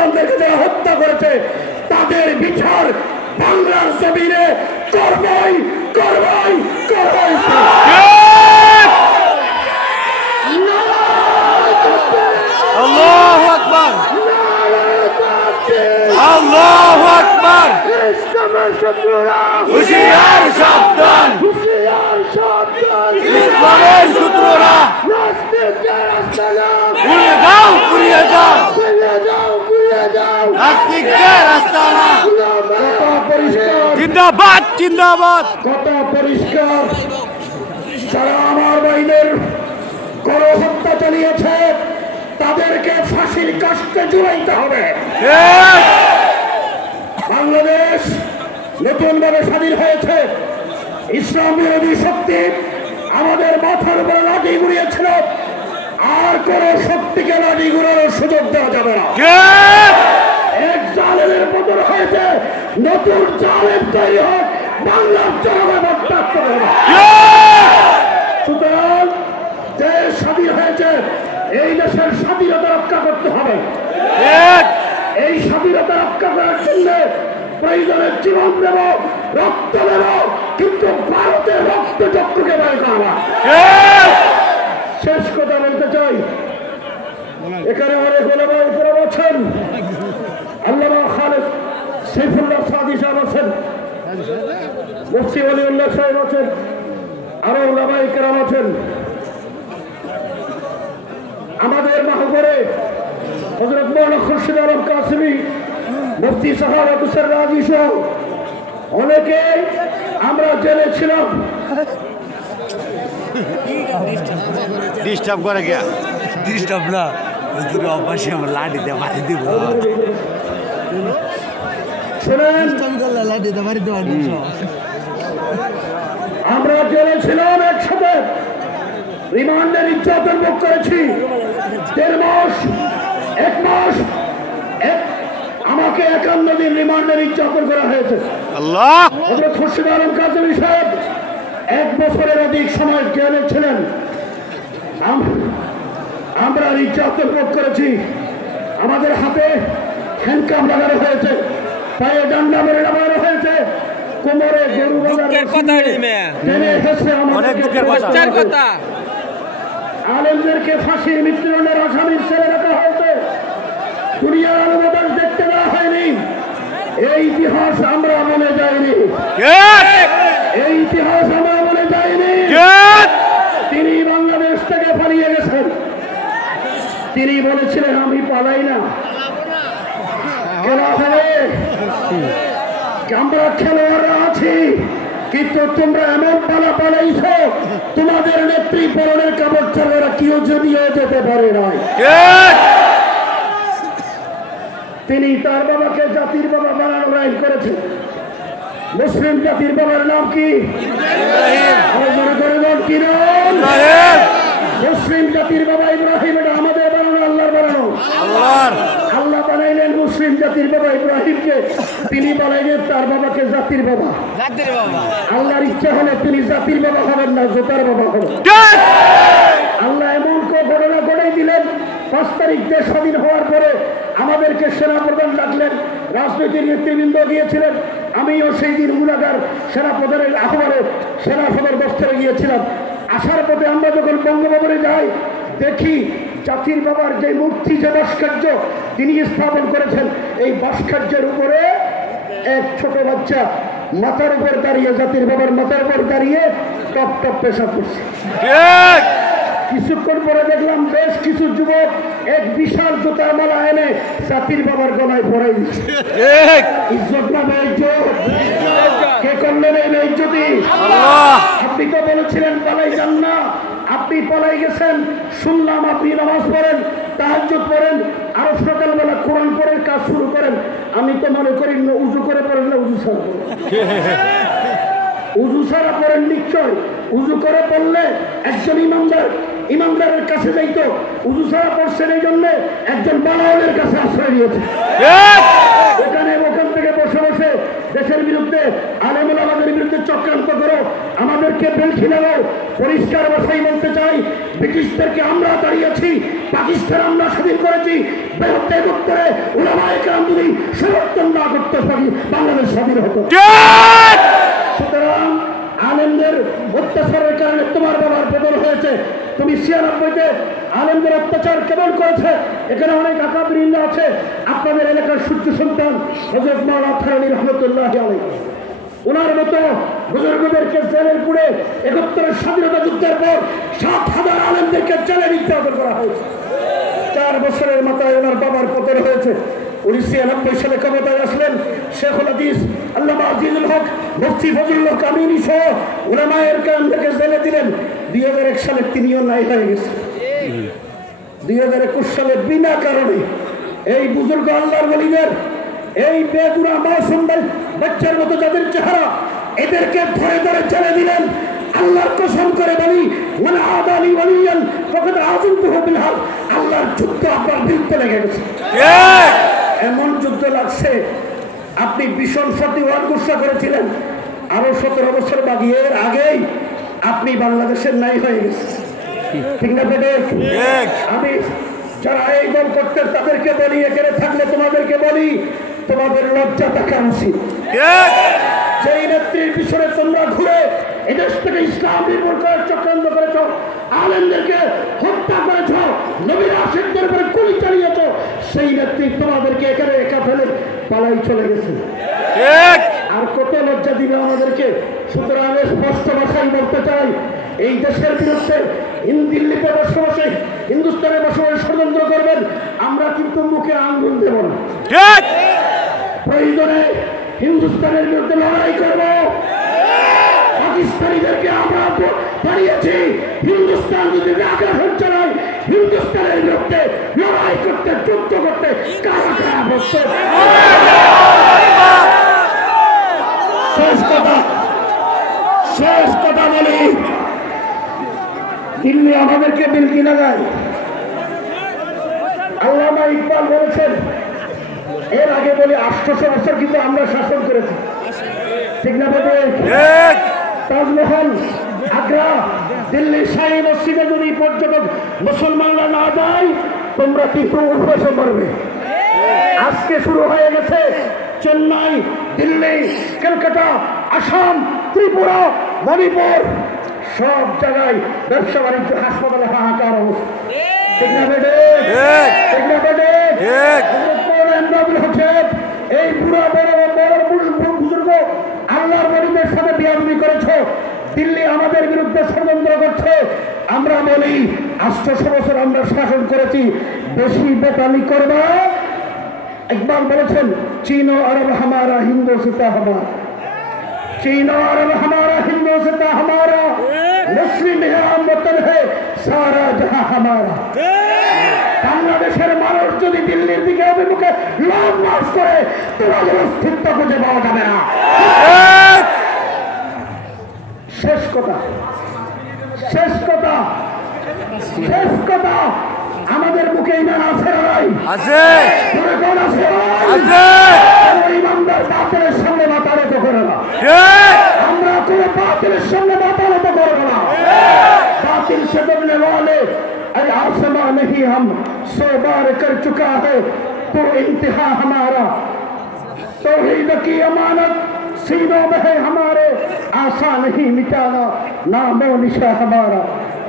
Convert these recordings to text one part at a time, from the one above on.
সন্তানদেরকে যারা হত্যা করেছে তাদের বিচার বাংলার জমিনে করবই করবই করবই। আল্লাহু আকবার, আল্লাহু আকবার। ইসলামের শত্রুরা হুঁশিয়ার সাবধান, হুঁশিয়ার সাবধান। ইসলামের শত্রুরা নাস্তিকদের আস্তানা উড়িয়ে দাও, উড়িয়ে দাও, ফেলে দাও, ঘুরে দাও। নাস্তিকদের আস্তানা। কত পরিষ্কার, জিন্দাবাদ, জিন্দাবাদ। কত পরিষ্কার। যারা আমার বাইদের গণহত্যা চালিয়েছে তাদেরকে ফাঁসির কাস্তে ঝুলাইতে হবে। ঠিক। বাংলাদেশ নতুন ভাবে স্বাধীন হয়েছে। ইসলাম বিরোধী শক্তি আমাদের মাথার উপরে লাঠি ঘুরিয়েছিল, আর কোন শক্তিকে লাঠি ঘুরানোর সুযোগ দেওয়া যাবে না। ঠিক। এক জালেমের পতন হয়েছে, নতুন জালেম তৈরি হোক, বাংলার জনগণ রক্তাক্ত হবে। সুতরাং দেশ স্বাধীন হয়েছে, এই দেশের স্বাধীনতা রক্ষা করতে হবে। ঠিক। এই স্বাধীনতা রক্ষা করার জন্য প্রয়োজনের জীবন দেব, রক্ত দেব, কিন্তু ভারতের রক্ত চক্রকে বের করা। ঠিক। শেষ কথা বলতে চাই, এখানে অনেক ওলামায়ে কেরাম আছেন, আল্লামা খালেদ সাইফুল্লাহ সাদি সাহেব আছেন, মুফতি ওলিউল্লাহ সাহেব আছেন, আরো ওলামায়ে কেরাম আছেন। আমাদের মাহবরে হযরত মাওলানা খুরশিদ আলম কাসেমী, মুফতি সাহাবাত হোসেন রাজি সহ অনেকে আমরা জেলে ছিলাম। ডিস্টার্ব করে গিয়া, ডিস্টার্ব না, অভ্যাসে আমার লাঠিতে মারি দিব। শুনেন, আমরা জেলে ছিলাম একসাথে, রিমান্ডের নির্যাতন ভোগ করেছি 1.5 মাস, 1 মাস, আমাকে 51 দিন রিমান্ডের নির্যাতন করা হয়েছে। আল্লাহ। হযরত খুরশিদ আলম কাসেমী সাহেব 1 বছরের অধিক সময় জেলে ছিলেন। আমরা নির্যাতন ভোগ করেছি, আমাদের হাতে হ্যান্ডকাপ লাগানো হয়েছে, পায়ে ডান্ডা মেরে লাগানো হয়েছে, কোমরে গরু কথা, আলেমদেরকে ফাঁসির মৃত্যুদণ্ডের আসামির ছেড়ে রাখা হয়েছে। দুনিয়ার আলমদের দেখতে দেওয়া হয়নি। এই ইতিহাস আমরা মনে যায়নি, এই ইতিহাস আমরা মনে যায়নি। তিনি বাংলাদেশ থেকে পালিয়ে গেছেন। তিনি বলেছিলেন আমি পালাই না, খেলা হবে, আমরা খেলোয়াড়রা আছি, কিন্তু তোমরা এমন পালাইছ, তোমাদের নেত্রী পরনের কাপড় ছাড়া কেউ যদিও যেতে পারে নাই। তিনি তার বাবাকে জাতির বাবা বানানোর আইন করেছেন। মুসলিম জাতির বাবার নাম কি? কি নাম? মুসলিম জাতির বাবা ইব্রাহিম। এটা আমাদের বানানো, আল্লাহর বানানো। আল্লাহ বানাইলেন মুসলিম জাতির বাবা ইব্রাহিমকে, তিনি বানাইলেন তার বাবাকে জাতির বাবা। আল্লাহর ইচ্ছা হলে তিনি জাতির বাবা হবেন না, জোতার বাবা হবেন। আল্লাহ এমন ঘটনা ঘটাই দিলেন, 5 তারিখ দেশ স্বাধীন হওয়ার পরে আমাদেরকে সেনাপ্রধান ডাকলেন, রাজনৈতিক নেতৃবৃন্দ গিয়েছিলেন। আমিও সেই দিন উনাগার সেনাপ্রধানের আহ্বানে সেনা সদর দফতরে গিয়েছিলাম। আসার পথে আমরা যখন বঙ্গভবনে যাই, দেখি জাতির বাবার যে মূর্তি, যে ভাস্কর্য তিনি স্থাপন করেছেন, এই ভাস্কর্যের উপরে এক ছোট বাচ্চা মাথার উপর দাঁড়িয়ে, জাতির বাবার মাথার উপর দাঁড়িয়ে টপ টপ পেশাব করছে। কিছুক্ষণ পরে দেখলাম বেশ কিছু যুবক এক বিশাল জুতার মালা এনে জাতির বাবার গলায় পরাই দিচ্ছে। ইজ্জত না বেইজ্জত? কে করলেন এই বেইজ্জতি? আপনি তো বলেছিলেন পালাই যান না, আপনি পালাই গেছেন। শুনলাম আপনি নামাজ পড়েন, তাহাজ্জুদ পড়েন, আরো সকালবেলা কোরআন পড়ে কাজ শুরু করেন। আমি তো মনে করি উজু করে পড়েন না, উজু ছাড়া পড়েন। উজু ছাড়া পড়েন নিশ্চয়। উজু করে পড়লে একজন ইমামদারের কাছে যাইতো, উজু ছাড়া পড়ছেন এই জন্য একজন বালাওয়ালের কাছে আশ্রয় নিয়েছে। ওখান থেকে বসে বসে দেশের বিরুদ্ধে, আলেম ওলামাদের বিরুদ্ধে চক্রান্ত করো, আমাদেরকে বেলখি লাগাও। পরিষ্কার ভাষায় বলতে চাই, ব্রিটিশদেরকে আমরা তাড়িয়েছি, পাকিস্তান আমরা স্বাধীন করেছি, বৃহত্তর উত্তরে উলামায়ে কেরাম যদি সমর্থন না করতে পারি বাংলাদেশ স্বাধীন হতো। সুতরাং আলেমদের অত্যাচারের কারণে তোমার বাবার পতন হয়েছে। তুমি 96-তে আলেমদের অত্যাচার কেমন করেছে, এখানে অনেক আকাবিরিন আছে। আপনাদের এলাকার সূর্য সন্তান হযরত মাওলানা থানভী রহমাতুল্লাহি আলাইহি, ওনার মতো বুজুর্গদেরকে জেলের পুড়ে 71-এর স্বাধীনতা যুদ্ধের পর 7,000 আলেমদেরকে জেলে নির্যাতন করা হয়েছে। 4 বছরের মাথায় ওনার বাবার পতন হয়েছে। 1996 সালে ক্ষমতায় আসলেন শেখুল হাদিস আল্লামা আজিজুল হক, মুফতি ফজলুল হক আমিনী সহ উলামায়ে কেরামদেরকে জেলে দিলেন। 2001 সালে তিনিও নাই হয়ে গেছে। 2021 সালে বিনা কারণে এই বুজুর্গ আল্লাহর ওলিদের, এই বেগুনা মাসুম বাচ্চার মতো যাদের চেহারা, এদেরকে ধরে ধরে জেলে দিলেন। আল্লাহর কসম করে বলি, মান আদালি ওয়ালিয়ান ফাকাদ আযমতুহু বিল হক। আল্লাহর যুদ্ধ আপনার বিরুদ্ধে লেগে গেছে। এমন যুদ্ধ লাগছে, আপনি ভীষণ ফতোয়া ঘোষণা করেছিলেন আরো 17 বছর বাকি, এর আগেই আপনি বাংলাদেশের নাই হয়ে গেছে। ঠিক না বেটে? আমি যারা এই দল করতেন তাদেরকে বলি, এখানে থাকলে তোমাদেরকে বলি, তোমাদের লজ্জা থাকা উচিত। যেই নেত্রীর পিছনে তোমরা ঘুরে এদেশ থেকে ইসলাম নির্মূল করার চক্রান্ত করেছ, আলেমদেরকে হত্যা করেছ, নবীর আশিকদের উপরে গুলি চালিয়েছ, সেই নেত্রী তোমাদেরকে এখানে একা ফেলে পালাই চলে গেছে। আর কত লজ্জা দিবে আমাদেরকে? সুতরাং স্পষ্ট ভাষায় বলতে চাই, এই দেশের বিরুদ্ধে দিল্লিতে বসে হিন্দুস্তানে বসে ষড়যন্ত্র করবেন, আমরা কিন্তু মুখে আঙ্গুল দেব না। প্রয়োজনে হিন্দুস্তানের বিরুদ্ধে লড়াই করব। পাকিস্তানিদেরকে আমরা পাঠিয়েছি, হিন্দুস্তান যদি আগ্রাসন চালায়, হিন্দুস্তানের বিরুদ্ধে লড়াই করতে, যুদ্ধ করতে কারা কারা বসছে। শেষ কথা বলি, দিল্লি আমাদেরকে বিলকি লাগায়। আল্লামা ইকবাল বলেছেন, এর আগে বলি 800 বছর কিন্তু আমরা শাসন করেছি। ঠিক না বেটে? তাজমহল, আগ্রা, দিল্লি শাহী মসজিদে যদি পর্যটক মুসলমানরা না যায়, তোমরা কিন্তু উঠবসে পড়বে। আজকে শুরু হয়ে গেছে চেন্নাই, দিল্লি, কলকাতা, আসাম, ত্রিপুরা, মণিপুর, সব জায়গায় ব্যবসা বাণিজ্য, হাসপাতালে হাহাকার অবস্থা। ঠিক না বেটে? ঠিক না বেটে? এই বুড়া বুজুর্গ আল্লাহর ওলিদের সাথে বিয়াদবি করেছ, দিল্লি আমাদের বিরুদ্ধে ষড়যন্ত্র করছে। আমরা বলি 800 বছর আমরা শাসন করেছি, বেশি বেতালি করবা। ইকবাল বলেছেন, চীনো আরব হামারা, হিন্দুস্তা হামারা। चीनो अरब हमारा, हिंदुस्ता हमारा, मुस्लिम हम वतन है, सारा जहां हमारा। বাংলাদেশের মানুষ যদি দিল্লির দিকে অভিমুখে লং মার্চ করে, তোমাদের অস্তিত্ব খুঁজে পাওয়া যাবে না। শেষ কথা, শেষ কথা, শেষ কথা, আমাদের মুখে ইমান আছে নাই? আছে। ইমানদার বাতিলের সঙ্গে মাথা নত করে না। আমরা কোনো বাতিলের সঙ্গে মাথা নত করবো না। बातिल से डरने वाले आसमां नहीं, हम 100 बार कर चुका है तो इंतहा हमारा। तौहीद की अमानत सीनों में है हमारे, आसान नहीं मिटाना नामो निशा हमारा।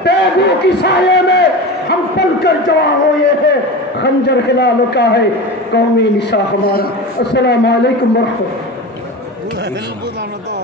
तेगू की साये में हम पल कर जवा हुए हैं, खंजर हिलालों का है कौमी निशा हमारा। अस्सलाम वालेकुम व रहमतुल्लाह।